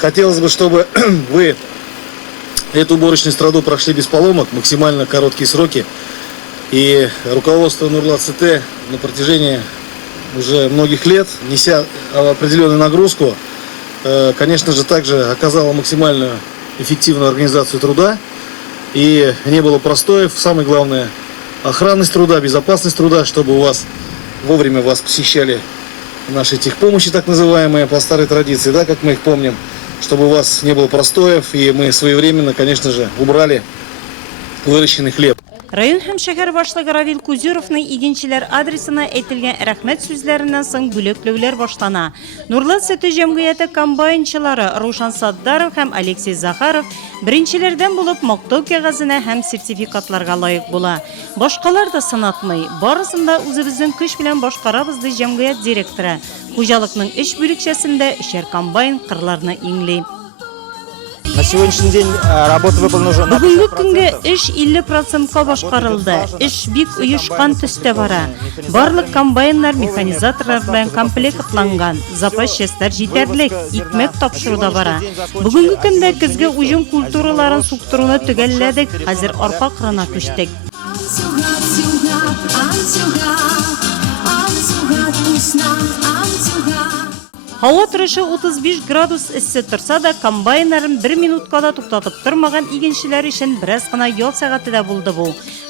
Хотелось бы, чтобы вы эту уборочную страду прошли без поломок, максимально короткие сроки. И руководство Нурлат СТ на протяжении уже многих лет, неся определенную нагрузку, конечно же, также оказало максимальную эффективную организацию труда. И не было простоев. Самое главное, охранность труда, безопасность труда, чтобы у вас вовремя вас посещали наши техпомощи, так называемые, по старой традиции, да, как мы их помним, чтобы у вас не было простоев, и мы своевременно, конечно же, убрали выращенный хлеб. Район һәм шәһәр башлыгы Равил Кузюровның игенчеләр адресына әйтелгән рәхмәт сүзләреннән соң бүләкләүләр башлана. Нурлат Сөте җәмгыяте комбайнчылары Рушан Саддаров һәм Алексей Захаров беренчеләрдән булып мактау кәгазенә һәм сертификатларга лаек була. Башкалар да сынатмый. Барысын да үзебезнең көч белән башкарабыз ди җәмгыять директоры. Хуҗалыкның эш бүлекчәсендә эшәр комбайн кырларны иңли. На сегодняшний день работа выполнена уже на 50%. Бүгенге көнгә эш 50%ка башкарылды. Эш бик оешкан төстә бара. Барлык комбайннар механизаторлар белән комплектланган. Запас частьләр җитәрлек, икмәк тапшыруда бара. Бүгенге көндә көзге уҗым культураларын суктыруны төгәлләдек. Хәзер арка кырына күчтек. Һава торышы 35 градус эссе торса да, комбайннарын 1 минутка да туктатып тормаган игенчеләр өчен бераз гына ял сәгате дә булды бу.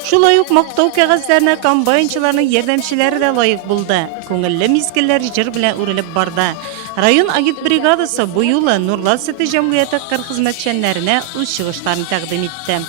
Шулай ук мактау кәгазьләренә комбайнчыларның ярдәмчеләре дә лаек булды. Күңелле мизгелләр җыр белән үрелеп барды. Район агитбригадасы бу юлы Нурлат Сөте җәмгыяте кыр хезмәтчәннәренә үз чыгышларын тәкъдим итте.